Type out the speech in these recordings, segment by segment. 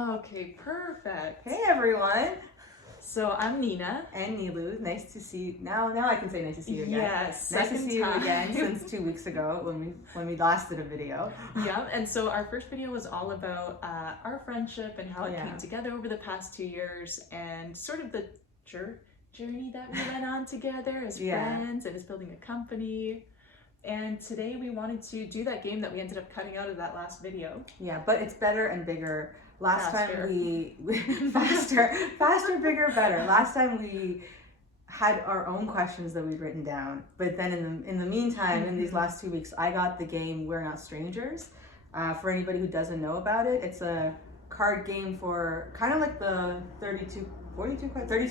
Okay, perfect. Hey everyone. So I'm Nina. And Niloo. Nice to see you. Now I can say nice to see you again. Yes. Nice to see you again since 2 weeks ago when we last did a video. Yeah, and so our first video was all about our friendship and how it came together over the past 2 years and sort of the journey that we went on together as friends and as building a company. And today we wanted to do that game that we ended up cutting out of that last video. Yeah, but it's better and bigger. Last time we faster, bigger, better. Last time we had our own questions that we'd written down, but then in the meantime, in these last 2 weeks, I got the game We're Not Strangers. For anybody who doesn't know about it, it's a card game for kind of like the 32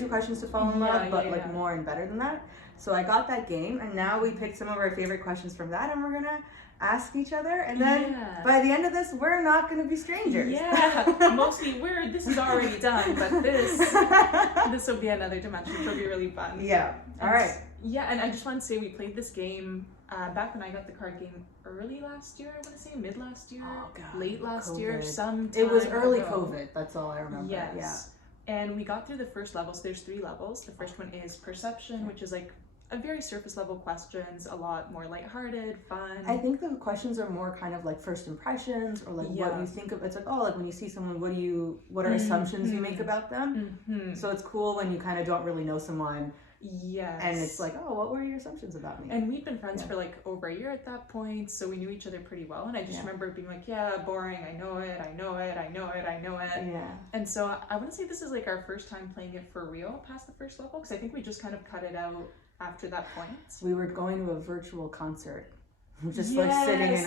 questions to fall in love, but like more and better than that. So I got that game, and now we picked some of our favorite questions from that, and we're gonna ask each other, and then by the end of this, we're not gonna be strangers. Yeah, mostly this is already done, but this will be another dimension, which will be really fun. Yeah, all right. Yeah, and I just want to say we played this game back when I got the card game early last year, I want to say, mid last year, late last year, sometime. It was early COVID, that's all I remember. Yes. Yeah. And we got through the first level, so there's 3 levels. The first one is perception, which is like a very surface level questions, a lot more lighthearted, fun. I think the questions are more kind of like first impressions or like what you think of. It's like, oh, like when you see someone, what are assumptions you make about them? So it's cool when you kind of don't really know someone. Yes. And it's like, oh, what were your assumptions about me? And we'd been friends for like over a year at that point, so we knew each other pretty well. And I just remember being like, yeah, boring, I know it. Yeah. And so I want to say this is like our first time playing it for real past the first level, because I think we just kind of cut it out after that point. We were going to a virtual concert. Just like sitting in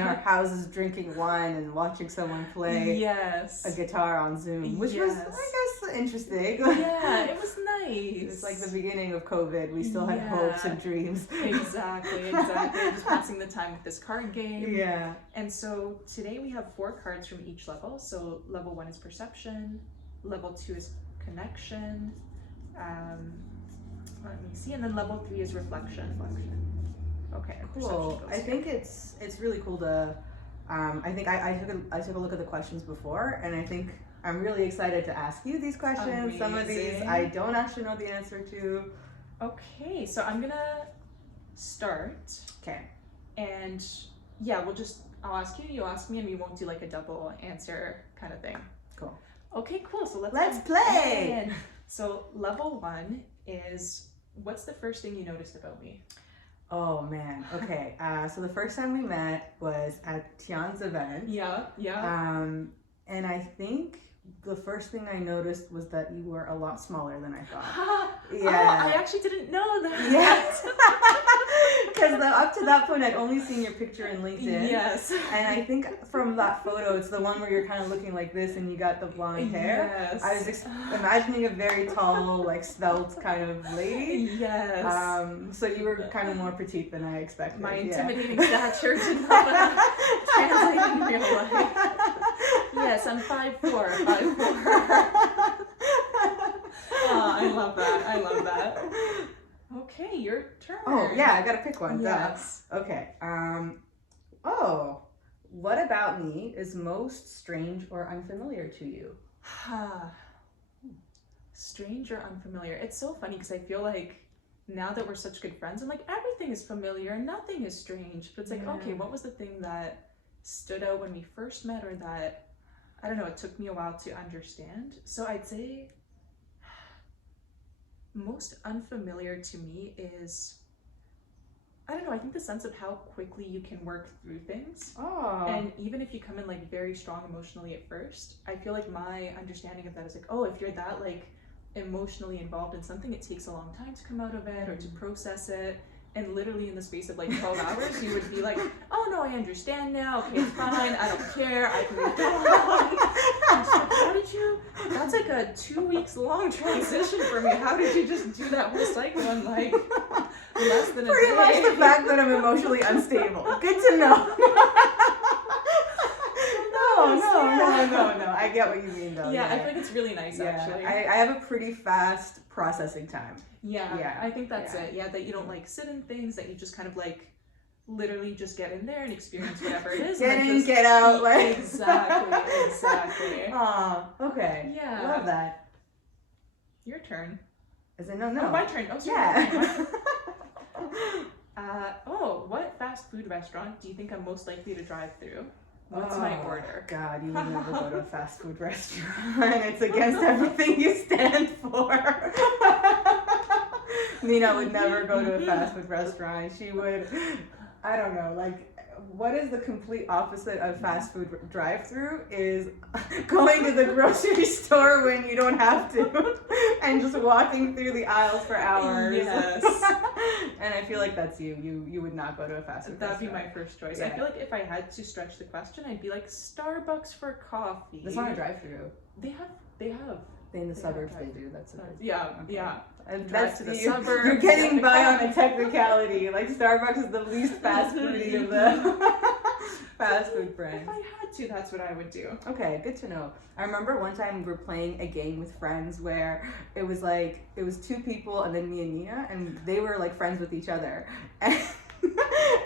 our houses drinking wine and watching someone play a guitar on Zoom, which was, I guess, interesting. Yeah, it was nice. It's like the beginning of COVID. We still had hopes and dreams. Exactly. Just passing the time with this card game. Yeah. And so today we have 4 cards from each level. So level 1 is perception, level 2 is connection, let me see, and then level 3 is reflection. Okay, cool. I think it's really cool to. I think I took a look at the questions before, and I think I'm really excited to ask you these questions. Amazing. Some of these I don't actually know the answer to. Okay, so I'm gonna start. Okay. And yeah, I'll ask you, you ask me, and we won't do like a double answer kind of thing. Cool. Okay, cool. So let's play. So level 1 is, what's the first thing you noticed about me? Oh man, okay. So the first time we met was at Tian's event. Yeah. And I think the first thing I noticed was that you were a lot smaller than I thought. Yeah. Oh, I actually didn't know that. Yes. Because up to that point, I'd only seen your picture in LinkedIn. Yes. And I think from that photo, it's the one where you're kind of looking like this and you got the blonde hair. Yes. I was imagining a very tall, like svelte kind of lady. Yes. So you were kind of more petite than I expected. My intimidating stature did not translate in real life. Yes, I'm 5'4". Oh, I love that. Okay, your turn. Oh, yeah, I gotta pick one. Yes. Okay. What about me is most strange or unfamiliar to you? Strange or unfamiliar? It's so funny because I feel like now that we're such good friends, I'm like, everything is familiar, nothing is strange. But it's like, okay, what was the thing that stood out when we first met, or that, I don't know, it took me a while to understand? So I'd say most unfamiliar to me is, I don't know, I think the sense of how quickly you can work through things. Oh. And even if you come in like very strong emotionally at first, I feel like my understanding of that is like, oh, if you're that like emotionally involved in something, it takes a long time to come out of it or to process it. And literally in the space of like 12 hours, you would be like, oh no, I understand now. Okay, it's fine. I don't care. I can move on. So how did you, that's like a 2 weeks long transition for me. How did you just do that whole cycle in like less than a day? Pretty much the fact that I'm emotionally unstable. Good to know. No. I get what you mean though. Yeah, I think it's really nice actually. I have a pretty fast processing time. Yeah, I think that's it. Yeah, that you don't like sit in things, that you just kind of like literally just get in there and experience whatever it is. Get and in, just get out. Like. Exactly. Aw, okay. Yeah. Love that. Your turn. Is it no? Oh, my turn. Oh, sorry. Yeah. What fast food restaurant do you think I'm most likely to drive through? What's my order? God, you would never go to a fast food restaurant. It's against everything you stand for. Nina would never go to a fast food restaurant. She would, I don't know, like, what is the complete opposite of fast food drive-through is going to the grocery store when you don't have to and just walking through the aisles for hours. Yes. And I feel like that's you. You would not go to a fast food That'd restaurant. be my first choice. Yeah. I feel like if I had to stretch the question, I'd be like Starbucks for coffee. That's not a drive-through. They have. In the They suburbs, have they do. That's a bit. Yeah, Okay. yeah. And Drive that's to the you're suburbs, getting get the by on coffee. a technicality. Like Starbucks is the least fast foodie of the fast food brands. If I had to, that's what I would do. Okay, good to know. I remember one time we were playing a game with friends where it was two people and then me and Nina, and they were like friends with each other.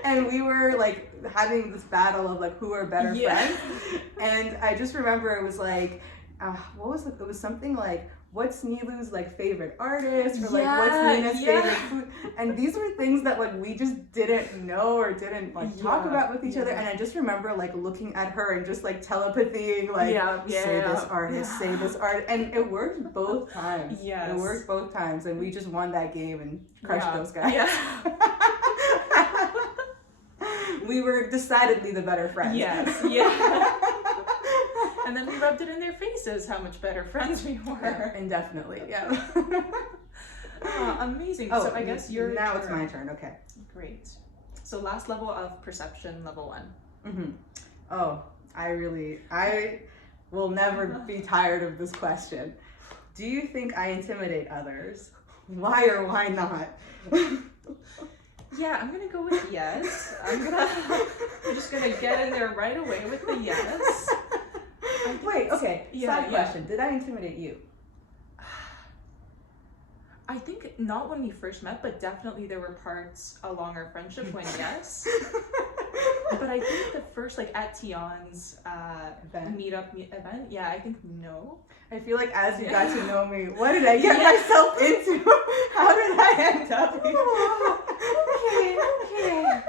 And we were like having this battle of like who are better friends. And I just remember it was like, it was something like, what's Niloo's like favorite artist, or like what's Nina's favorite food, and these were things that like we just didn't know or didn't like talk about with each other. And I just remember like looking at her and just like telepathying like say this artist, say this art, and it worked both times. Yes. It worked both times, and we just won that game and crushed those guys. We were decidedly the better friends. Yes, yeah. And then we rubbed it in their faces how much better friends we were. Yeah, indefinitely, yeah. Amazing. So I guess your now turn. It's my turn. Okay. Great. So last level of perception, level 1. Mm-hmm. Oh, I will never be tired of this question. Do you think I intimidate others? Why or why not? Yeah, I'm gonna go with yes. I'm just gonna get in there right away with the yes. Wait, okay. Side question. Did I intimidate you? I think not when we first met, but definitely there were parts along our friendship when yes. But I think the first, like at Tion's meetup event, yeah, I think no. I feel like as you got to know me, what did I get myself into? How did I end up here? Okay.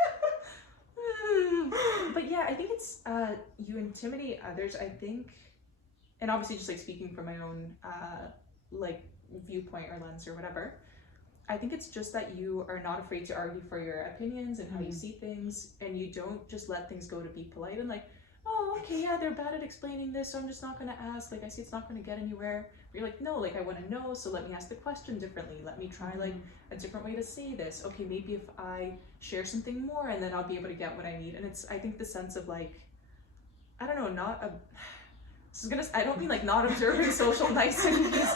But yeah, I think it's you intimidate others, I think, and obviously just like speaking from my own like viewpoint or lens or whatever, I think it's just that you are not afraid to argue for your opinions and how you see things, and you don't just let things go to be polite and like, oh, okay, yeah, they're bad at explaining this, so I'm just not going to ask, like I see it's not going to get anywhere. You're like, no, like I want to know, so let me ask the question differently, let me try like a different way to say this. Okay, maybe if I share something more, and then I'll be able to get what I need. And it's, I think the sense of like, I don't know, I don't mean like not observing social niceties.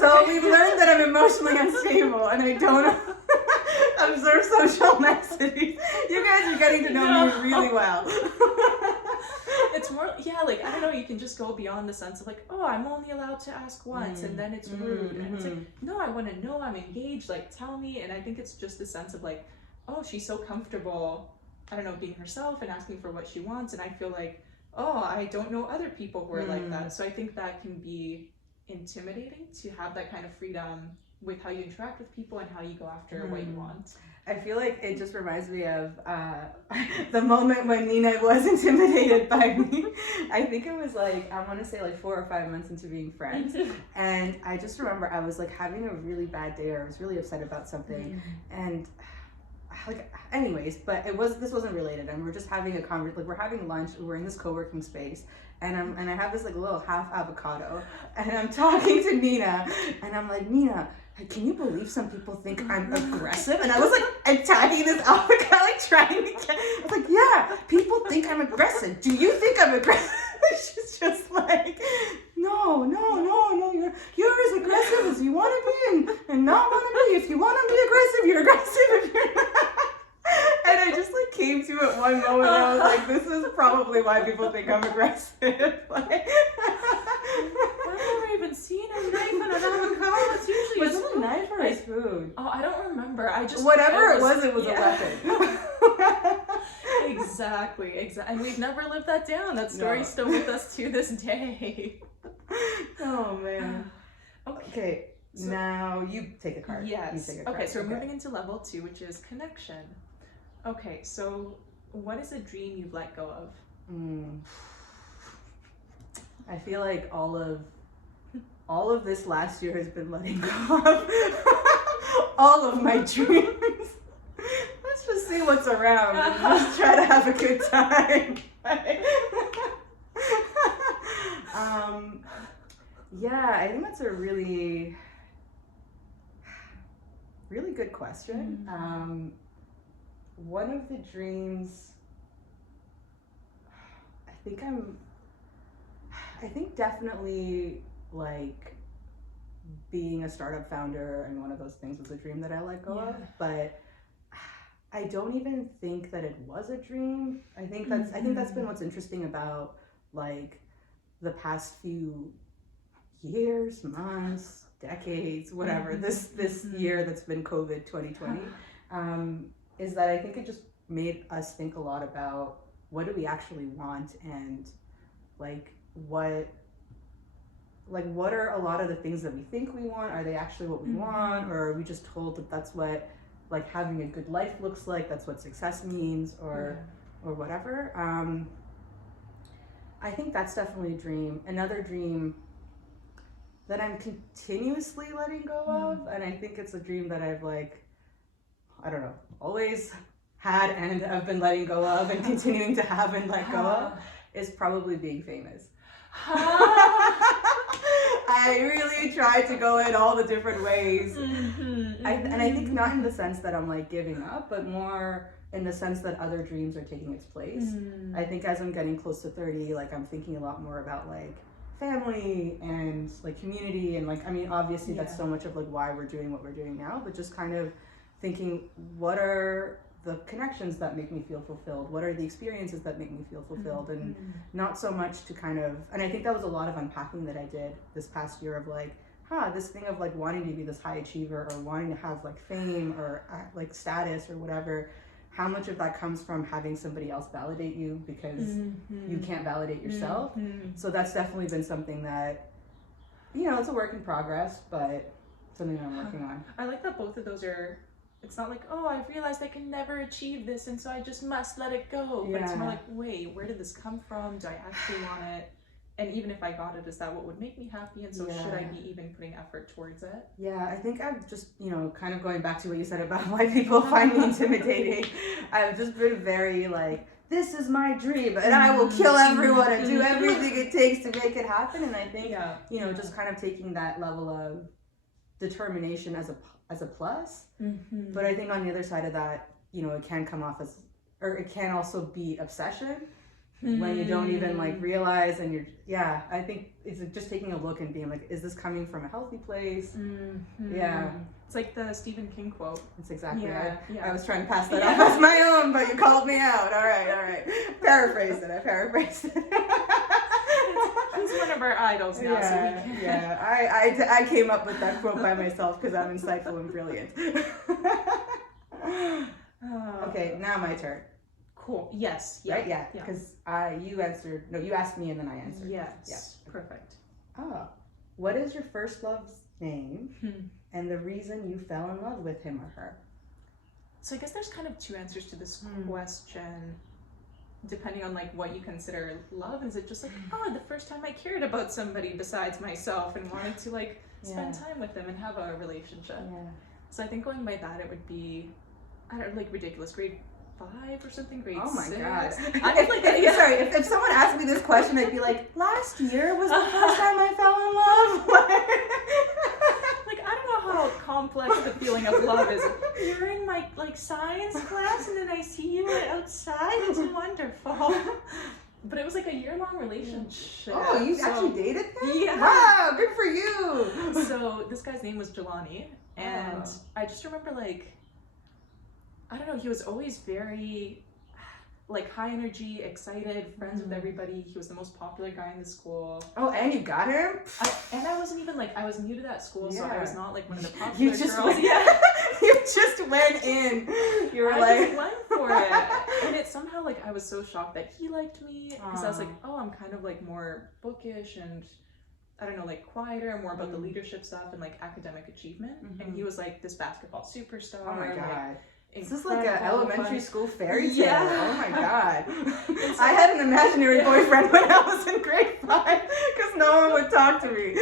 So we've learned that I'm emotionally unstable and I don't observe social niceties. You guys are getting to know me really well. It's more, like, I don't know, you can just go beyond the sense of like, oh, I'm only allowed to ask once, and then it's rude. And it's like, no, I want to know, I'm engaged, like, tell me. And I think it's just the sense of like, oh, she's so comfortable, I don't know, being herself and asking for what she wants. And I feel like, oh, I don't know other people who are like that. So I think that can be intimidating to have that kind of freedom with how you interact with people and how you go after what you want. I feel like it just reminds me of the moment when Nina was intimidated by me. I think it was like, I want to say like 4 or 5 months into being friends. And I just remember I was like having a really bad day, or I was really upset about something. And like, anyways, but this wasn't related, and we're just having a conversation, like we're having lunch, we're in this co-working space, and I have this like little half avocado, and I'm talking to Nina, and I'm like, Nina, can you believe some people think I'm aggressive? And I was like attacking this avocado, like trying to get, I was like, yeah, people think I'm aggressive. Do you think I'm aggressive? She's just like, no, you're as aggressive as you want to be and not want to be. If you want to be aggressive, you're aggressive. If you're not. And I just like came to it one moment, and I was like, this is probably why people think I'm aggressive. Like, I've never even seen a knife and an avocado. It's usually was it a knife or a spoon? Oh, I don't remember. Whatever it was a weapon. Exactly. And we've never lived that down. That story's still with us to this day. Oh man. Okay. So, now you take a card. Yes. You take a card. Okay, so we're moving into level 2, which is connection. Okay, so what is a dream you've let go of? I feel like all of this last year has been letting go of all of my dreams. Let's just see what's around and just try to have a good time. Yeah, I think that's a really, really good question. One of the dreams, I think definitely like being a startup founder and one of those things was a dream that I let go of, but I don't even think that it was a dream. I think that's been what's interesting about like the past few years, months, decades, whatever, this year that's been COVID 2020, is that I think it just made us think a lot about what do we actually want, and what are a lot of the things that we think we want? Are they actually what we want, or are we just told that that's what like having a good life looks like, that's what success means, or whatever. I think that's definitely a dream. Another dream that I'm continuously letting go of, and I think it's a dream that I've always had and have been letting go of and continuing to have and let go of, is probably being famous. I really tried to go in all the different ways. And I think not in the sense that I'm like giving up, but more in the sense that other dreams are taking its place. I think as I'm getting close to 30, like I'm thinking a lot more about like family and like community, and like, I mean, obviously that's so much of like why we're doing what we're doing now, but just kind of thinking, what are the connections that make me feel fulfilled? What are the experiences that make me feel fulfilled? And not so much to kind of, and I think that was a lot of unpacking that I did this past year of like, this thing of like wanting to be this high achiever or wanting to have like fame or like status or whatever. How much of that comes from having somebody else validate you because you can't validate yourself? So that's definitely been something that, you know, it's a work in progress, but something that I'm working on. I like that both of those are, it's not like, oh, I've realized I can never achieve this and so I just must let it go. But it's more like, wait, where did this come from? Do I actually want it? And even if I got it, is that what would make me happy? And so should I be even putting effort towards it? Yeah, I think I've just, you know, kind of going back to what you said about why people find me intimidating. I've just been very like, this is my dream and I will kill everyone and do everything it takes to make it happen. And I think, you know, just kind of taking that level of determination as a plus. But I think on the other side of that, you know, it can come off as, or it can also be obsession. When you don't even like realize, and you're, I think it's just taking a look and being like, is this coming from a healthy place? It's like the Stephen King quote. It's exactly I was trying to pass that off as my own, but you called me out. All right. Paraphrased it. I paraphrased it. He's one of our idols now, so we can. I came up with that quote by myself because I'm insightful and brilliant. Okay, now my turn. Cool. Yes. Right? Yeah. Because you asked me and then I answered. Yes. Perfect. Oh. What is your first love's name and the reason you fell in love with him or her? So I guess there's kind of two answers to this question, depending on like what you consider love. Is it just like, the first time I cared about somebody besides myself and wanted to like spend time with them and have a relationship? So I think going by that, it would be, I don't know, like ridiculous, grade 5 or something, grade 6. Oh my god. Sorry, if someone asked me this question, I'd be like, last year was the first time I fell in love. Like, I don't know how complex the feeling of love is. You're in my like science class and then I see you outside. It's wonderful. But it was like a year-long relationship. Oh, you actually dated him? Yeah. Wow, good for you. So this guy's name was Jelani, and I just remember like, I don't know, he was always very, like high energy, excited, friends with everybody. He was the most popular guy in the school. Oh, and you got him? I wasn't even like, I was new to that school, so I was not like one of the popular You just girls. You just went in. You were I just went for it. And it's somehow like I was so shocked that he liked me, because I was like, oh, I'm kind of like more bookish and I don't know, like quieter, more about the leadership stuff and like academic achievement. And he was like this basketball superstar. Oh my god. Like, is this like an elementary school fairy tale? Yeah. Oh my god. So, I had an imaginary boyfriend when I was in grade 5 because no one would talk to me.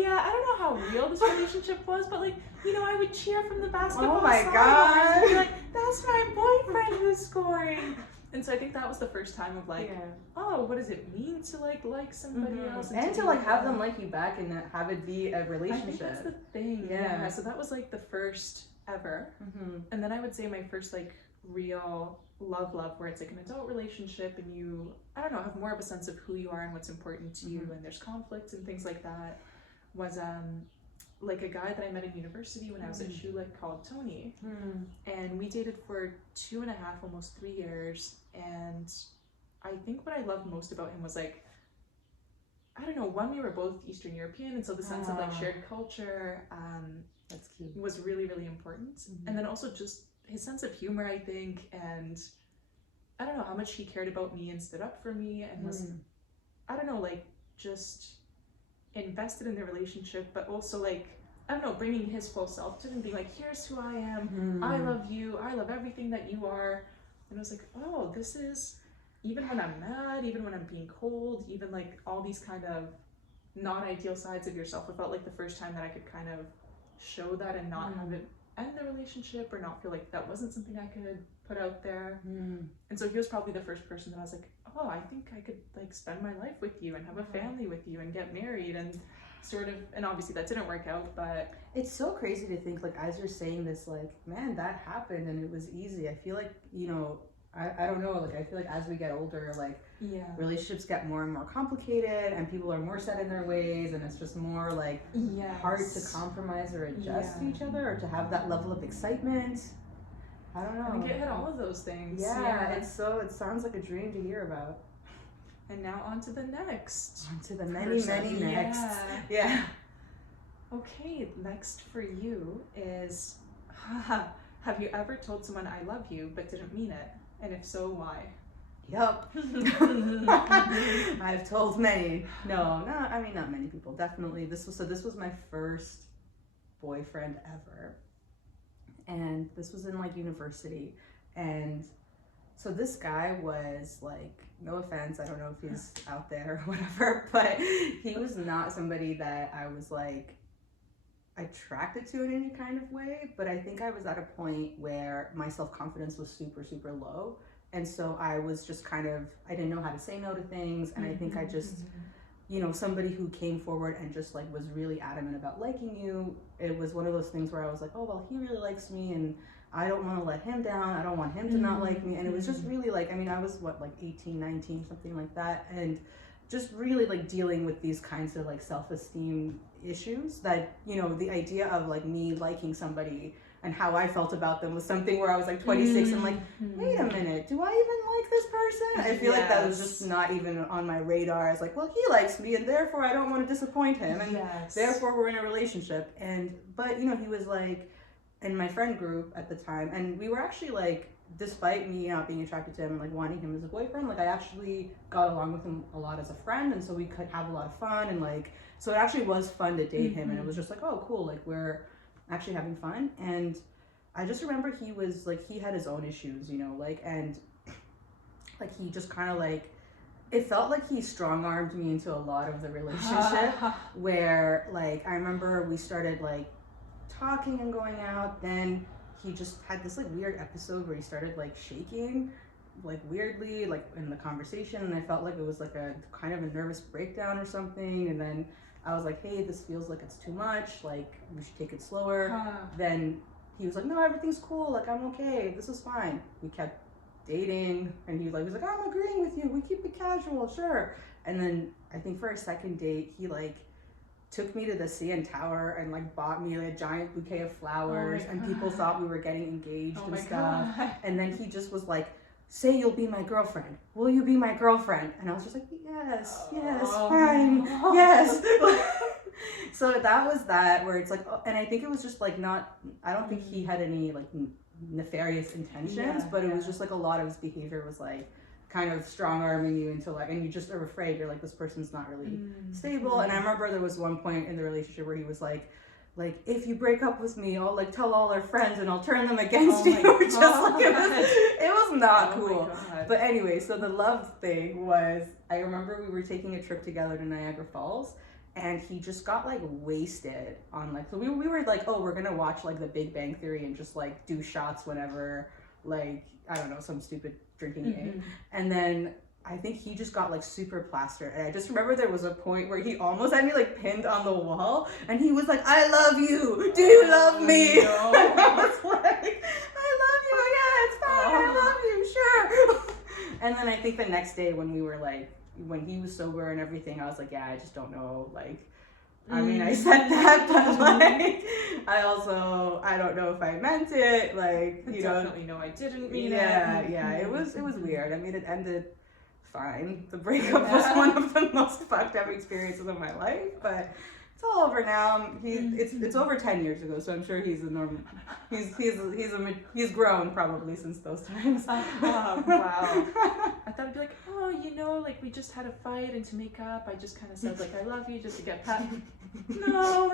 Yeah, I don't know how real this relationship was, but like, you know, I would cheer from the basketball Oh my sidelines god. and be like, that's my boyfriend who's scoring. And so I think that was the first time of like, oh, what does it mean to like somebody else? And to like have them like you back and have it be a relationship. I think that's the thing. Yeah. So that was like the first ever. And then I would say my first like real love where it's like an adult relationship and you, I don't know, have more of a sense of who you are and what's important to you and there's conflicts and things like that, was like a guy that I met in university when I was at Schulich called Tony. And we dated for 2.5, almost 3 years. And I think what I loved most about him was like, I don't know, one, we were both Eastern European, and so the sense of like shared culture that's cute. was really, really important. And then also just his sense of humor, I think, and I don't know how much he cared about me and stood up for me and was, I don't know, like just invested in the relationship, but also like, I don't know, bringing his full self to him, being like, here's who I am, I love you, I love everything that you are. And I was like, oh, this is, even when I'm mad, even when I'm being cold, even like all these kind of not ideal sides of yourself, it felt like the first time that I could kind of show that and not have it end the relationship or not feel like that wasn't something I could put out there. And so he was probably the first person that I was like, oh, I think I could like spend my life with you and have a family with you and get married and sort of, and obviously that didn't work out, but it's so crazy to think, like, as you're saying this, like, man, that happened and it was easy. I feel like, you know, I don't know, like, I feel like as we get older, like, relationships get more and more complicated and people are more set in their ways and it's just more like hard to compromise or adjust to each other or to have that level of excitement. I don't know. I think it had all of those things. It sounds like a dream to hear about. And now on to the next. On to the many next. Yeah. Okay, next for you is, have you ever told someone I love you but didn't mean it? And if so, why? Yup. I've told many. I mean, not many people. Definitely. This was my first boyfriend ever. And this was in like university. And so this guy was like, no offense, I don't know if he's out there or whatever, but he was not somebody that I was like attracted to in any kind of way. But I think I was at a point where my self-confidence was super, super low. And so I was just kind of, I didn't know how to say no to things. And I think I just, you know, somebody who came forward and just like was really adamant about liking you. It was one of those things where I was like, oh, well, he really likes me and I don't want to let him down. I don't want him to not like me. And it was just really like, I mean, I was like 18, 19, something like that. And just really like dealing with these kinds of like self-esteem issues that, you know, the idea of like me liking somebody and how I felt about them was something where I was like 26 and like, wait a minute, do I even like this person? I feel like that was just not even on my radar. I was like, well, he likes me and therefore I don't want to disappoint him and therefore we're in a relationship. But you know, he was like in my friend group at the time and we were actually like, despite me not being attracted to him and like wanting him as a boyfriend, like I actually got along with him a lot as a friend and so we could have a lot of fun and like, so it actually was fun to date him and it was just like, oh cool, like we're actually having fun. And I just remember he was like, he had his own issues, you know, like, and like he just kind of like, it felt like he strong-armed me into a lot of the relationship where like I remember we started like talking and going out, then he just had this like weird episode where he started like shaking like weirdly like in the conversation and I felt like it was like a kind of a nervous breakdown or something, and then I was like, hey, this feels like it's too much, like we should take it slower. Then he was like, no, everything's cool, like I'm okay, this is fine. We kept dating and he was like, I'm agreeing with you, we keep it casual, sure. And then I think for our second date he like took me to the CN Tower and like bought me a giant bouquet of flowers and people thought we were getting engaged and stuff. And then he just was like say you'll be my girlfriend. Will you be my girlfriend? And I was just like, yes, fine, yes. So that was that, where it's like, and I think it was just like not, I don't think he had any like nefarious intentions, but it was just like a lot of his behavior was like kind of strong arming you into like, and you just are afraid, you're like, this person's not really stable. And I remember there was one point in the relationship where he was like, if you break up with me, I'll like tell all our friends and I'll turn them against you. Just like it was not cool. But anyway, so the love thing was, I remember we were taking a trip together to Niagara Falls, and he just got like wasted on like, so we were like, oh, we're gonna watch like The Big Bang Theory and just like do shots whenever, like, I don't know, some stupid drinking game. And then I think he just got like super plastered, and I just remember there was a point where he almost had me like pinned on the wall, and he was like, I love you, do you love me? No. And I was like, I love you, yeah, it's fine, I love you, sure. And then I think the next day when we were like, when he was sober and everything, I was like, yeah, I just don't know, like, I mean, I said that, but like, I don't know if I meant it, like, you know. Definitely no, I didn't mean it. Yeah, it was weird. I mean, it ended fine. The breakup was one of the most fucked up experiences of my life, but it's all over now. It's over 10 years ago, so I'm sure he's a normal. He's grown probably since those times. Wow. I thought it'd be like, oh, you know, like we just had a fight, and to make up, I just kind of said like I love you just to get pat. No.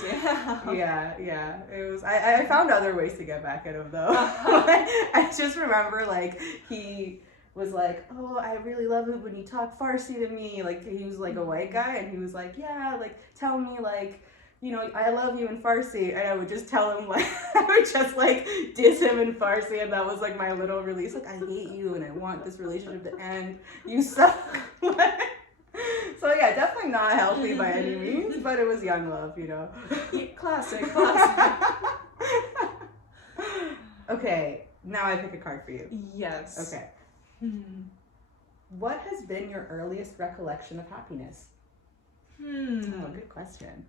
Damn. Yeah. It was. I found other ways to get back at him though. I just remember like he was like, oh, I really love it when you talk Farsi to me. Like he was like a white guy, and he was like, yeah, like tell me like, you know, I love you in Farsi. And I would just tell him like, I would just like diss him in Farsi, and that was like my little release. Like, I hate you, and I want this relationship to end. You suck. So yeah, definitely not healthy by any means, but it was young love, you know. Yeah, classic. Okay, now I pick a card for you. Yes. Okay. What has been your earliest recollection of happiness? Oh, good question.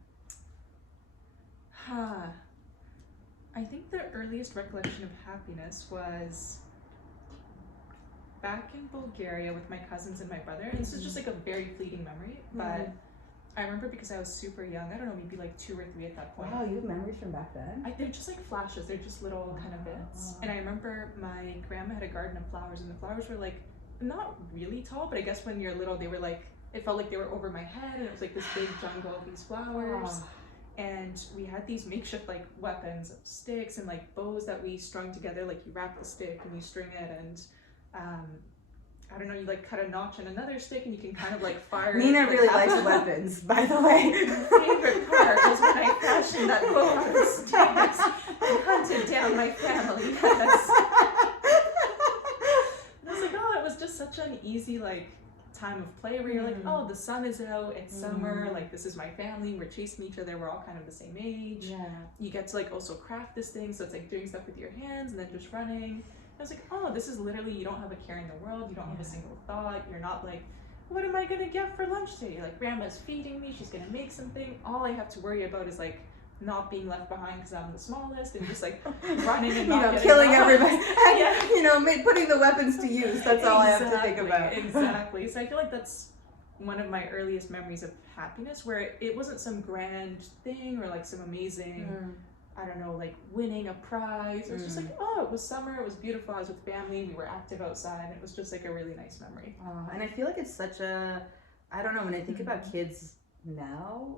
I think the earliest recollection of happiness was back in Bulgaria with my cousins and my brother. And this is just like a very fleeting memory, but I remember because I was super young. I don't know, maybe like 2 or 3 at that point. Wow, you have memories from back then? They're just like flashes. They're just little kind of bits. And I remember my grandma had a garden of flowers, and the flowers were like not really tall, but I guess when you're little, they were like, it felt like they were over my head, and it was like this big jungle of these flowers. And we had these makeshift like weapons of sticks and like bows that we strung together. Like you wrap the stick and you string it, and I don't know, you like cut a notch in another stick and you can kind of like fire. Nina really likes weapons, by the way. My favorite part was when I fashioned that bow on the sticks and hunted down my family. Yes. And I was like, oh, it was just such an easy like time of play where you're like, oh, the sun is out, it's summer, like this is my family, we're chasing each other, we're all kind of the same age. Yeah. You get to like also craft this thing, so it's like doing stuff with your hands and then just running. I was like, oh, this is literally, you don't have a care in the world, you don't have a single thought, you're not like, what am I gonna get for lunch today? You're like, grandma's feeding me, she's gonna make something. All I have to worry about is like not being left behind because I'm the smallest, and just like running and not killing everybody. And, putting the weapons to use. That's all I have to think about. Exactly. So I feel like that's one of my earliest memories of happiness, where it wasn't some grand thing or like some amazing, I don't know, like winning a prize. It was just like, oh, it was summer, it was beautiful, I was with family, we were active outside, it was just like a really nice memory. And I feel like it's such a, I don't know, when I think about kids now,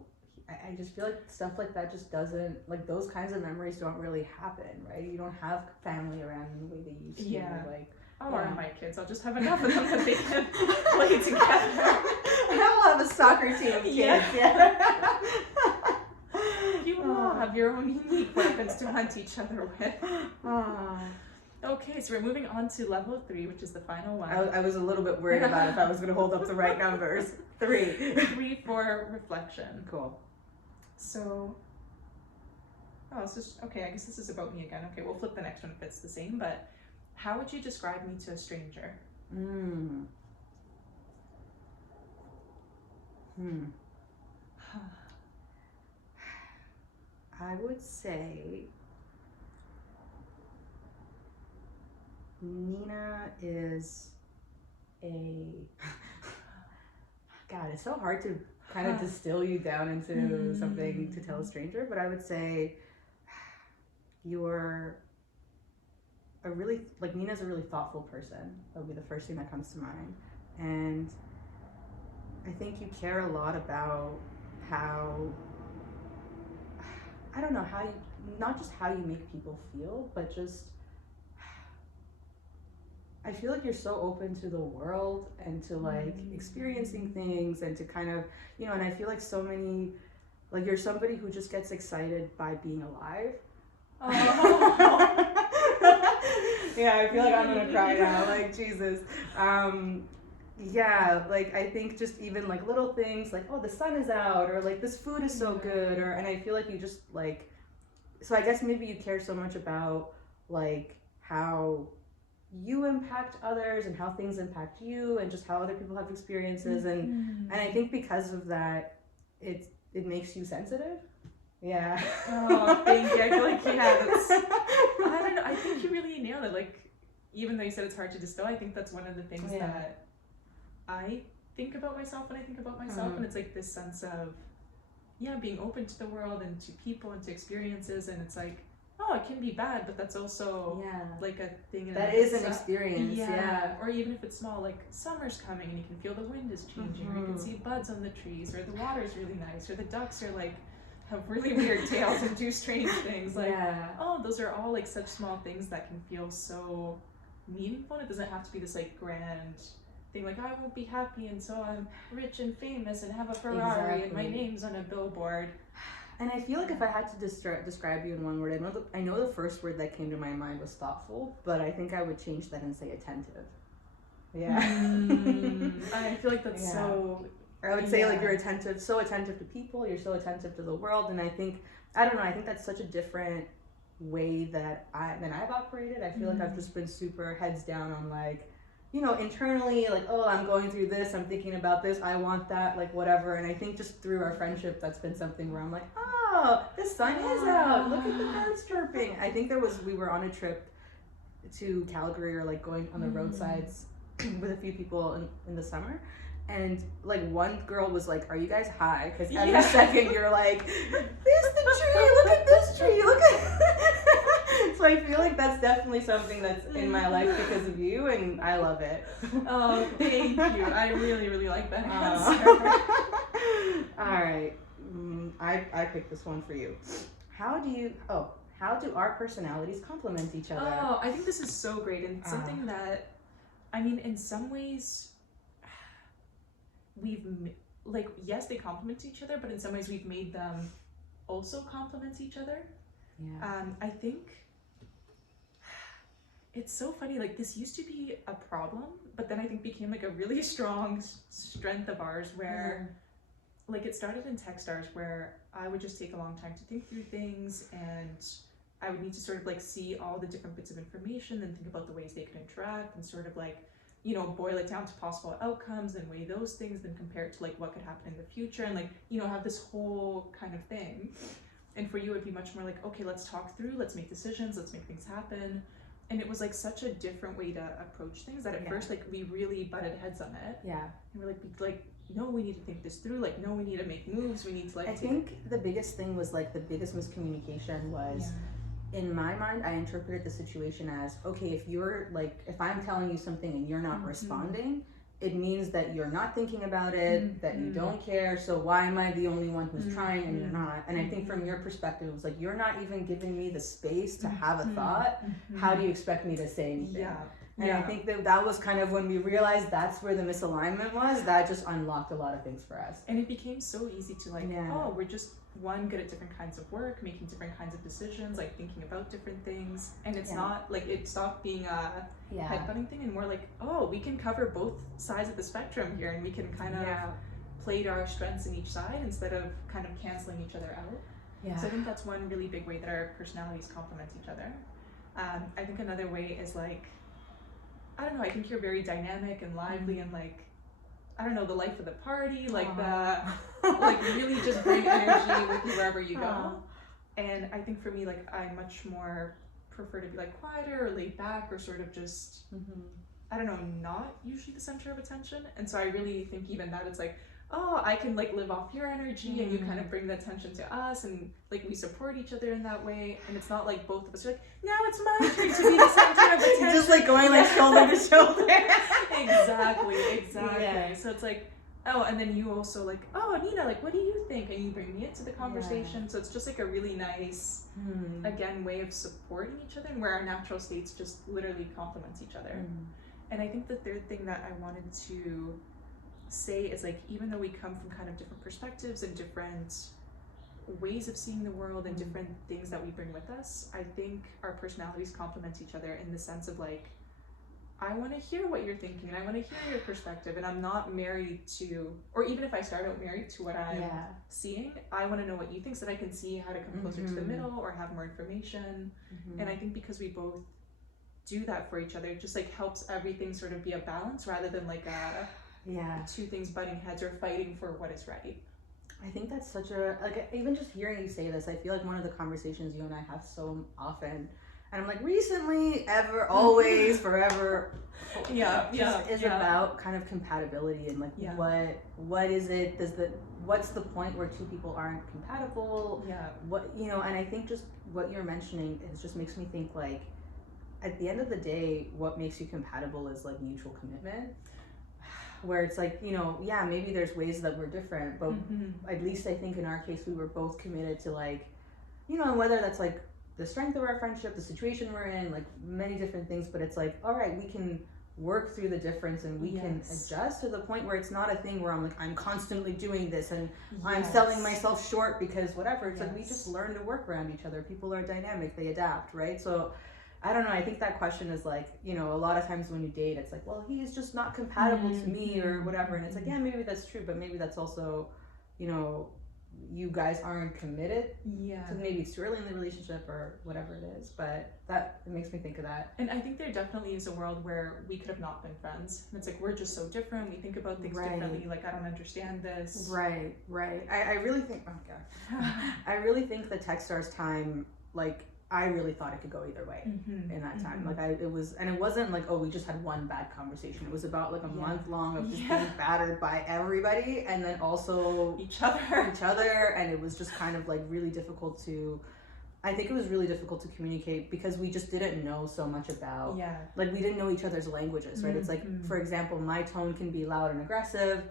I just feel like stuff like that just doesn't, like those kinds of memories don't really happen, right? You don't have family around in the way they used to. Yeah. Like, or my kids, I'll just have enough of them that they can play together. And I will have a soccer team of kids. Yeah. You all have your own unique weapons to hunt each other with. Okay, so we're moving on to level 3, which is the final one. I was a little bit worried about if I was going to hold up the right numbers. 3. 3 for reflection. Cool. So, it's just, okay, I guess this is about me again. Okay, we'll flip the next one if it's the same, but how would you describe me to a stranger? I would say Nina is God, it's so hard to kind of distill you down into something to tell a stranger, but I would say you're Nina's a really thoughtful person. That would be the first thing that comes to mind. And I think you care a lot about how, I don't know, how you, not just how you make people feel, but just, I feel like you're so open to the world and to like experiencing things and to kind of, and I feel like so many, like you're somebody who just gets excited by being alive. Oh. Yeah, I feel like I'm gonna cry now, like Jesus. Yeah, like I think just even like little things like, oh, the sun is out, or like this food is so good, and I feel like you just like, so I guess maybe you care so much about like how you impact others and how things impact you and just how other people have experiences, and I think because of that it makes you sensitive. Yeah. Oh, thank you. I feel like I don't know, I think you really nailed it. Like, even though you said it's hard to distill, I think that's one of the things that I think about myself when I think about myself, and it's like this sense of being open to the world and to people and to experiences, and it's like, oh, it can be bad, but that's also like a thing that is an experience. Or even if it's small, like summer's coming and you can feel the wind is changing, or you can see buds on the trees, or the water's really nice, or the ducks are like have really weird tails and do strange things. Like, oh, those are all like such small things that can feel so meaningful. It doesn't have to be this like grand thing like, I won't be happy and so I'm rich and famous and have a Ferrari and my name's on a billboard. And I feel like if I had to describe you in one word, I know the first word that came to my mind was thoughtful, but I think I would change that and say attentive. Yeah. I feel like that's so... I would say like you're so attentive to people, you're so attentive to the world, and I think that's such a different way that I've operated. I feel like I've just been super heads down on like, internally, like, oh, I'm going through this, I'm thinking about this, I want that, like whatever. And I think just through our friendship, that's been something where I'm like, oh, the sun is out, look at the birds chirping. I think we were on a trip to Calgary, or like going on the roadsides with a few people in the summer. And like one girl was like, are you guys high? Because every second you're like, this the tree, look at this tree, look at So I feel like that's definitely something that's in my life because of you, and I love it. Oh, thank you. I really, really like that answer. All right, I picked this one for you. How do our personalities complement each other? Oh, I think this is so great, and something that, I mean, in some ways, yes, they complement each other, but in some ways we've made them also complement each other. I think it's so funny, like this used to be a problem, but then I think became like a really strong strength of ours, where like it started in Techstars, where I would just take a long time to think through things, and I would need to sort of like see all the different bits of information and think about the ways they could interact and sort of like, boil it down to possible outcomes and weigh those things, then compare it to like what could happen in the future, and like, have this whole kind of thing. And for you, it'd be much more like, okay, let's talk through, let's make decisions, let's make things happen. And it was like such a different way to approach things that at first, like, we really butted heads on it. And we're like, no, we need to think this through. Like, no, we need to make moves. We need to like. I think the biggest thing was like the biggest miscommunication was. In my mind, I interpreted the situation as, okay, if I'm telling you something and you're not responding, it means that you're not thinking about it, that you don't care, so why am I the only one who's trying and you're not? And I think from your perspective, it was like, you're not even giving me the space to have a thought. How do you expect me to say anything? And I think that was kind of when we realized that's where the misalignment was, that just unlocked a lot of things for us. And it became so easy to like, oh, we're just good at different kinds of work, making different kinds of decisions, like thinking about different things. And it's not like, it stopped being a headbutting thing and more like, oh, we can cover both sides of the spectrum here, and we can kind of play to our strengths in each side instead of kind of canceling each other out. So I think that's one really big way that our personalities complement each other. I think another way is like, I don't know, I think you're very dynamic and lively and like, I don't know, the life of the party, like like really just bring energy with you wherever you go. And I think for me, like, I'm much more prefer to be like quieter or laid back or sort of just, I don't know, not usually the center of attention. And so I really think even that it's like, oh, I can like live off your energy and you kind of bring the attention to us, and like we support each other in that way. And it's not like both of us are like, now it's my turn to be the center of attention. Just like going like shoulder to shoulder. Exactly. Yeah. So it's like, oh, and then you also like, oh, Nina, like, what do you think? And you bring me into the conversation. Yeah. So it's just like a really nice, again, way of supporting each other, and where our natural states just literally complement each other. And I think the third thing that I wanted to say is like, even though we come from kind of different perspectives and different ways of seeing the world and different things that we bring with us, I think our personalities complement each other in the sense of like, I want to hear what you're thinking and I want to hear your perspective, and I'm not married to, or even if I start out married to what I'm seeing, I want to know what you think so that I can see how to come closer to the middle or have more information. And I think because we both do that for each other, it just like helps everything sort of be a balance rather than like a two things butting heads or fighting for what is right. I think that's such a, like, even just hearing you say this, I feel like one of the conversations you and I have so often, and I'm like, recently, ever, always, forever, is about kind of compatibility and like what is it, what's the point where two people aren't compatible, what, you know. And I think just what you're mentioning is just makes me think like, at the end of the day, what makes you compatible is like mutual commitment. Where it's like, you know, maybe there's ways that we're different, but at least I think in our case we were both committed to like, you know, whether that's like the strength of our friendship, the situation we're in, like many different things, but it's like, all right, we can work through the difference and we can adjust to the point where it's not a thing where I'm like, I'm constantly doing this and I'm selling myself short because whatever. It's like we just learn to work around each other. People are dynamic, they adapt, right? So I don't know, I think that question is like, you know, a lot of times when you date, it's like, well, he's just not compatible to me or whatever. And it's like, yeah, maybe that's true, but maybe that's also, you know, you guys aren't committed. So maybe it's too early in the relationship or whatever it is, but that, it makes me think of that. And I think there definitely is a world where we could have not been friends. And it's like, we're just so different. We think about things differently. Like, I don't understand this. Right. I really think, oh God. I really think the Techstars time, like, I really thought it could go either way in that time. Like it wasn't like, oh, we just had one bad conversation. It was about like a month long of just being battered by everybody, and then also each other. And it was just kind of like really difficult I think it was really difficult to communicate because we just didn't know so much about, like we didn't know each other's languages, right? It's like, for example, my tone can be loud and aggressive,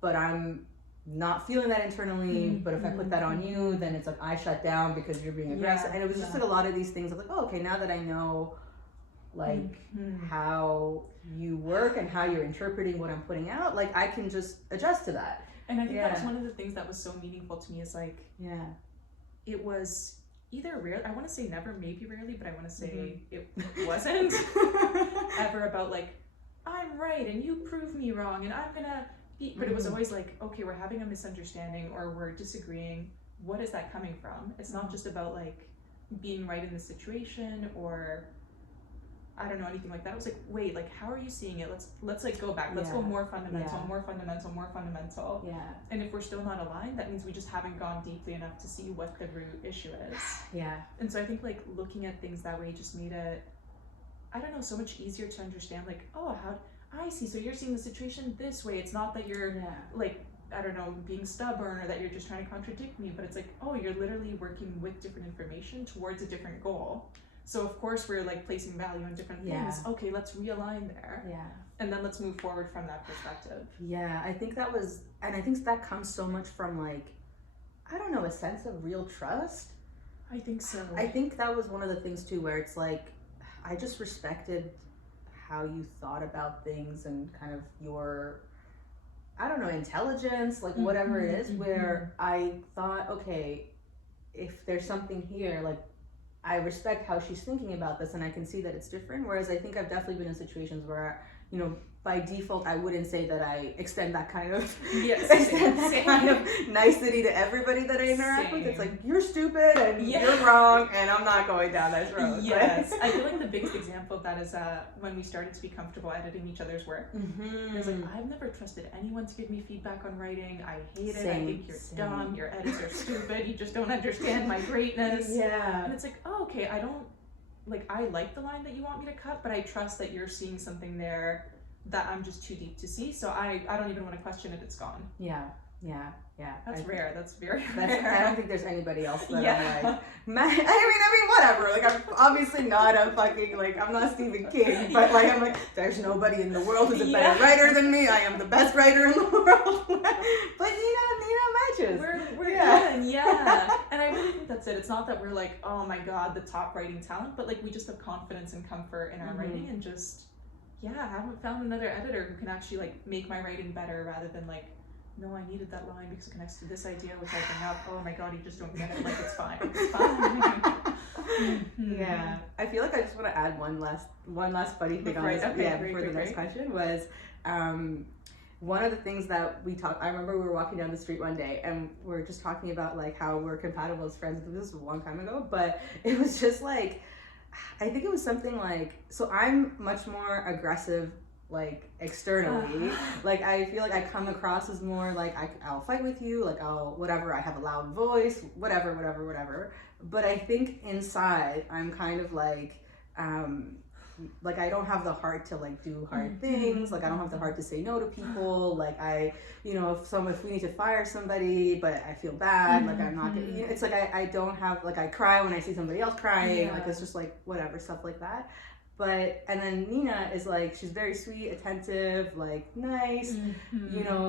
but I'm not feeling that internally, but if I put that on you, then it's like I shut down because you're being aggressive. And it was just like a lot of these things of like, oh, okay, now that I know like how you work and how you're interpreting what I'm putting out, like I can just adjust to that. And I think that was one of the things that was so meaningful to me is like, it was either rare, I want to say never, maybe rarely, but I want to say it wasn't ever about like, I'm right and you prove me wrong and I'm gonna, but it was always like, okay, we're having a misunderstanding or we're disagreeing. What is that coming from? It's not just about like being right in the situation or I don't know, anything like that. It was like, wait, like how are you seeing it? Let's like go back. Let's go more fundamental. Yeah. And if we're still not aligned, that means we just haven't gone deeply enough to see what the root issue is. And so I think like looking at things that way just made it, I don't know, so much easier to understand like, oh, how I see, so you're seeing the situation this way. It's not that you're like, I don't know, being stubborn or that you're just trying to contradict me, but it's like, oh, you're literally working with different information towards a different goal. So of course we're like placing value in different things. Okay, let's realign there. And then let's move forward from that perspective. I think that was, and I think that comes so much from like, I don't know, a sense of real trust. I think so. I think that was one of the things too, where it's like, I just respected how you thought about things and kind of your, I don't know, intelligence, like whatever it is, where I thought, okay, if there's something here, like I respect how she's thinking about this and I can see that it's different. Whereas I think I've definitely been in situations where, you know, by default, I wouldn't say that I extend that kind of kind of nicety to everybody that I interact with. It's like, you're stupid and you're wrong and I'm not going down this road. I feel like the biggest example of that is when we started to be comfortable editing each other's work. It was like, I've never trusted anyone to give me feedback on writing. I hate it. I think you're dumb. Your edits are stupid. You just don't understand my greatness. And it's like, oh, okay, I don't like I like the line that you want me to cut, but I trust that you're seeing something there that I'm just too deep to see, so I don't even want to question it, it's gone. Yeah. That's rare. That's very I rare. don't think there's anybody else that Yeah. I'm like, I mean, whatever. Like, I'm obviously not a fucking, like, I'm not Stephen King, but like, I'm like, there's nobody in the world who's a better writer than me. I am the best writer in the world. But Nina matches. We're even, yeah. And I really think that's it. It's not that we're like, oh my god, the top writing talent, but like we just have confidence and comfort in our writing, and just, I haven't found another editor who can actually like make my writing better, rather than like, no, I needed that line because it connects to this idea which I bring up. Oh my god, you just don't get it. Like, it's fine. It's fine. Yeah. I feel like I just want to add one last funny thing on this. Before the next question was, one of the things that we talked, I remember we were walking down the street one day and we are just talking about like how we're compatible as friends. This was a long time ago, but it was just like, I think it was something like, so I'm much more aggressive, like externally, like I feel like I come across as more like I'll fight with you, like I'll whatever, I have a loud voice, whatever, but I think inside I'm kind of like I don't have the heart to like do hard things, like I don't have the heart to say no to people, like I, if we need to fire somebody but I feel bad, like I'm not gonna, it's like I don't have, like I cry when I see somebody else crying, like it's just like whatever, stuff like that. But, and then Nina is like, she's very sweet, attentive, like nice,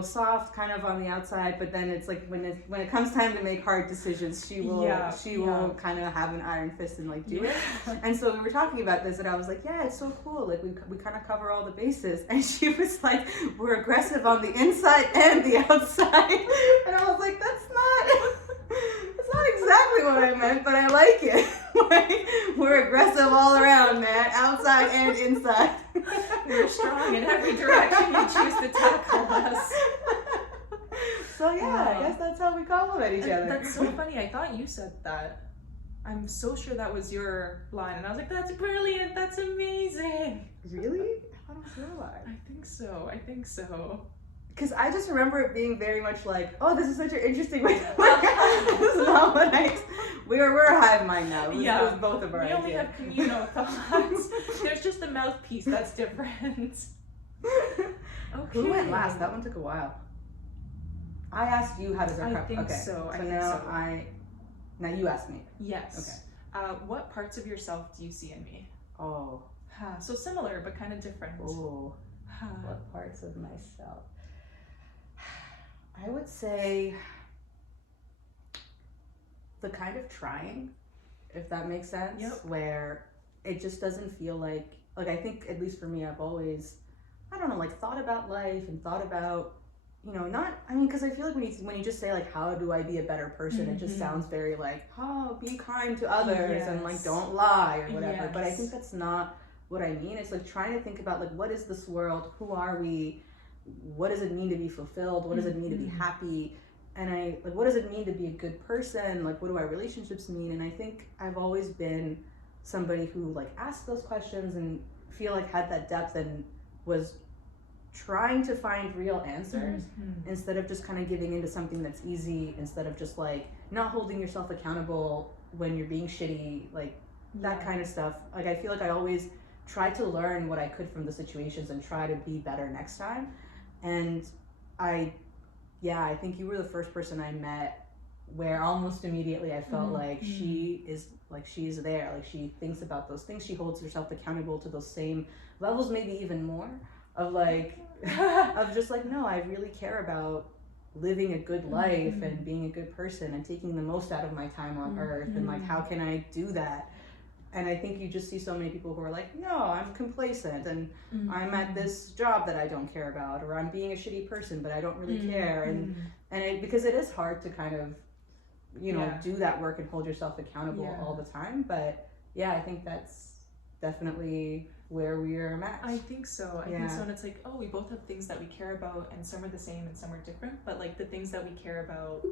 soft kind of on the outside, but then it's like when it comes time to make hard decisions, she will kind of have an iron fist and like do it. And so we were talking about this and I was like, yeah, it's so cool, like we kind of cover all the bases. And she was like, we're aggressive on the inside and the outside. And I was like, that's not exactly what I meant, but I like it. Like, we're aggressive all around, man, outside and inside. We're strong in every direction you choose to tackle us. So I guess that's how we compliment each other. That's so funny. I thought you said that. I'm so sure that was your line, and I was like, that's brilliant. That's amazing. Really? I thought it was your line. I think so. Because I just remember it being very much like, oh, this is such an interesting way to work. This is not what we're a hive mind now. It was both of our ideas. We only have communal thoughts. There's just the mouthpiece that's different. Okay. Who went last? That one took a while. I asked you how does our prep. I think so. Now you ask me. Yes. Okay. What parts of yourself do you see in me? Oh. So similar, but kind of different. Oh. What parts of myself? I would say the kind of trying, if that makes sense, where it just doesn't feel like I think, at least for me, I've always, I don't know, like thought about life and thought about, because I feel like when you just say like, how do I be a better person, it just sounds very like, oh, be kind to others and like don't lie or whatever. But I think that's not what I mean. It's like trying to think about like, what is this world? Who are we? What does it mean to be fulfilled? What does it mean to be happy? And what does it mean to be a good person? Like, what do our relationships mean? And I think I've always been somebody who like asked those questions and feel like had that depth and was trying to find real answers instead of just kind of giving into something that's easy, instead of just like not holding yourself accountable when you're being shitty, like that kind of stuff. Like, I feel like I always tried to learn what I could from the situations and try to be better next time. And I think you were the first person I met where almost immediately I felt like she's there, like she thinks about those things, she holds herself accountable to those same levels, maybe even more, of like of just like, no, I really care about living a good life and being a good person and taking the most out of my time on earth, and like, how can I do that? And I think you just see so many people who are like, no, I'm complacent and I'm at this job that I don't care about, or I'm being a shitty person, but I don't really care. And because it is hard to kind of, do that work and hold yourself accountable all the time. But I think that's definitely where we are matched. I think so. I think so. And it's like, oh, we both have things that we care about, and some are the same and some are different. But like the things that we care about,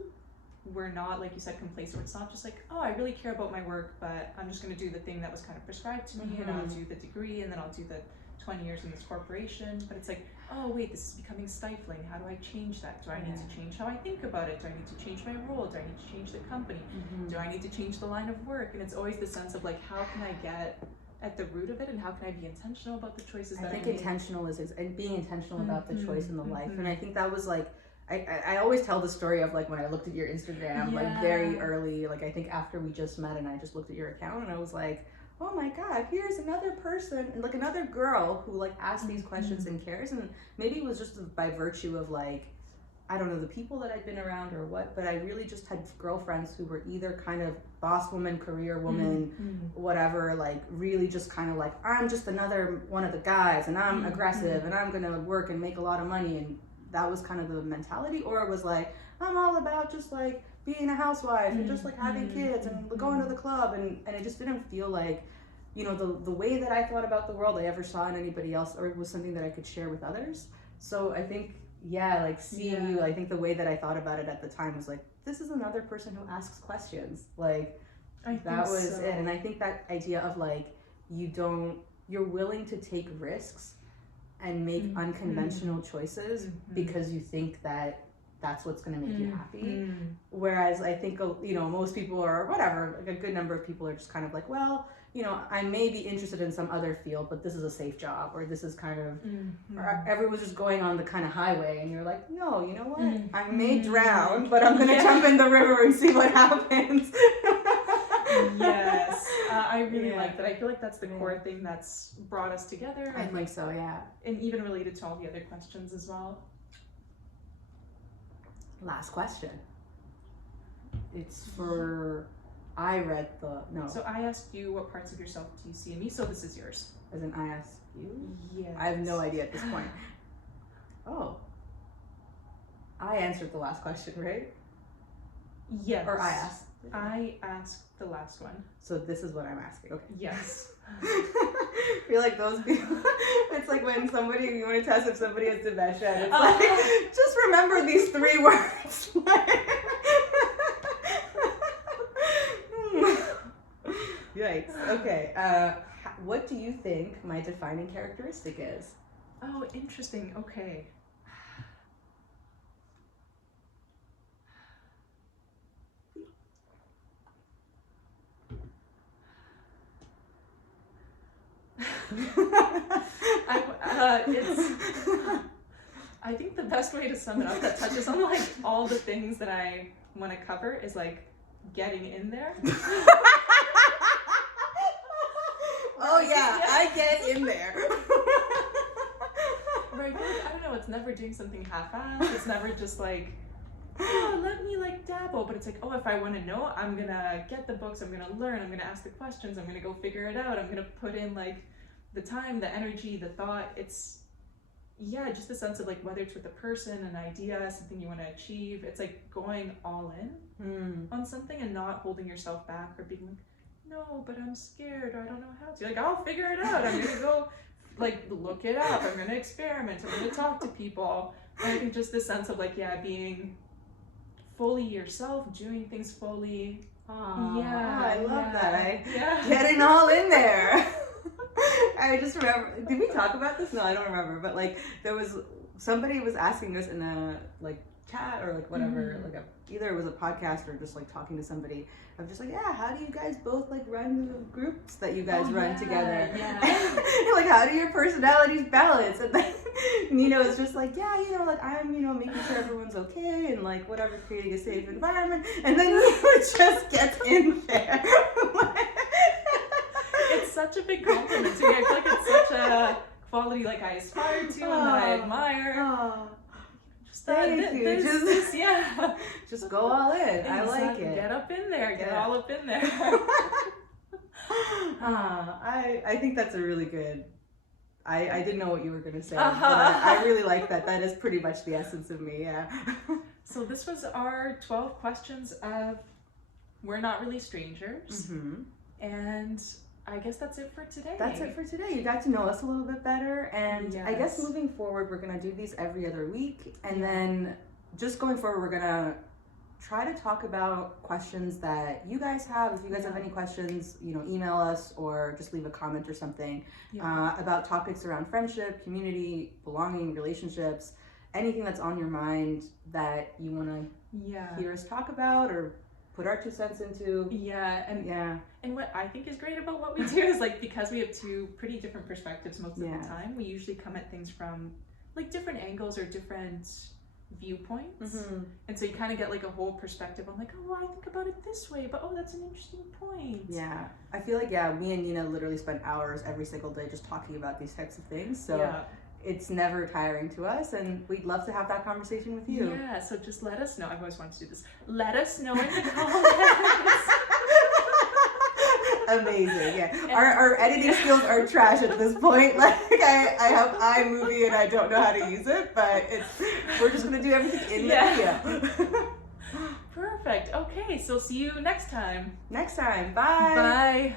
we're not, like you said, complacent. It's not just like, oh, I really care about my work, but I'm just going to do the thing that was kind of prescribed to me, and I'll do the degree, and then I'll do the 20 years in this corporation, but it's like, oh wait, this is becoming stifling. How do I change that? Do I need to change how I think about it? Do I need to change my role? Do I need to change the company? Do I need to change the line of work? And it's always the sense of like, how can I get at the root of it, and how can I be intentional about the choices that I make? Intentional is and being intentional about the choice in the life. And I think that was like, I always tell the story of like when I looked at your Instagram, like very early, like I think after we just met, and I just looked at your account and I was like, oh my God, here's another person, like another girl who like asks these questions and cares. And maybe it was just by virtue of like, I don't know, the people that I've been around or what, but I really just had girlfriends who were either kind of boss woman, career woman, whatever, like really just kind of like, I'm just another one of the guys and I'm aggressive and I'm gonna work and make a lot of money. And that was kind of the mentality. Or it was like, I'm all about just like being a housewife and just like having kids and going to the club. And it just didn't feel like, you know, the way that I thought about the world I ever saw in anybody else, or it was something that I could share with others. So I think, like seeing you, I think the way that I thought about it at the time was like, this is another person who asks questions. Like, that was it. And I think that idea of like, you're willing to take risks and make unconventional choices because you think that that's what's going to make you happy. Whereas I think, you know, most people, or whatever, like a good number of people are just kind of like, well, you know, I may be interested in some other field, but this is a safe job, or this is kind of, or everyone's just going on the kind of highway, and you're like, no, you know what? I may drown, but I'm going to jump in the river and see what happens. Yes, I really like that. I feel like that's the core thing that's brought us together. I think so, yeah. And even related to all the other questions as well. Last question. It's for, I read the, no. So I asked you, what parts of yourself do you see in me? So this is yours. As in I asked you? Yes. I have no idea at this point. Oh. I answered the last question, right? Yes. Or I asked? I asked the last one. So this is what I'm asking. Okay. Yes. I feel like those people, it's like when somebody, you want to test if somebody has dementia, and it's like, just remember these 3 words. Yikes. Okay. What do you think my defining characteristic is? Oh, interesting. Okay. I think the best way to sum it up that touches on like all the things that I want to cover is like getting in there. Oh yeah, I get in there. Right, I don't know, it's never doing something half-assed. It's never just like, oh, let me like dabble, but it's like, oh, if I want to know, I'm gonna get the books, I'm gonna learn, I'm gonna ask the questions, I'm gonna go figure it out, I'm gonna put in like the time, the energy, the thought. It's just the sense of like, whether it's with a person, an idea, something you want to achieve, it's like going all in on something and not holding yourself back or being like, no, but I'm scared, or I don't know how to. You're like, I'll figure it out, I'm gonna go like look it up, I'm gonna experiment, I'm gonna talk to people. And I think just this sense of like, being fully yourself, doing things fully. I love that. Getting all in there. I just remember, did we talk about this? No, I don't remember, but like there was, somebody was asking us in a like chat or like whatever, like either it was a podcast or just like talking to somebody. I'm just like, how do you guys both like run the groups that you guys run together? Like, how do your personalities balance? And then Nina was just like, you know, like I'm, you know, making sure everyone's okay and like whatever, creating a safe environment. And then Nina just gets in there. It's such a big compliment to me. I feel like it's such a quality like I aspire to and that I admire. Thank you. Just go all in. Exactly. I like it. Get up in there. Get all up in there. I think that's a really good. I didn't know what you were going to say, but I really like that. That is pretty much the essence of me. Yeah. So this was our 12 questions of We're Not Really Strangers, and I guess that's it for today. That's it for today. You got to know us a little bit better, and I guess moving forward, we're going to do these every other week, and then just going forward, we're going to try to talk about questions that you guys have. If you guys have any questions, email us or just leave a comment or something about topics around friendship, community, belonging, relationships, anything that's on your mind that you want to hear us talk about or put our 2 cents into. And what I think is great about what we do is like, because we have 2 pretty different perspectives most of the time, we usually come at things from like different angles or different viewpoints. And so you kind of get like a whole perspective on like, oh, well, I think about it this way, but oh, that's an interesting point. Yeah, I feel like me and Nina literally spend hours every single day just talking about these types of things, so it's never tiring to us, and we'd love to have that conversation with you. Yeah, so just let us know. I've always wanted to do this. Let us know in the comments. Amazing, yeah. Our editing skills are trash at this point. Like I have iMovie and I don't know how to use it, but we're just gonna do everything in the video. Perfect. Okay, so see you next time. Bye. Bye.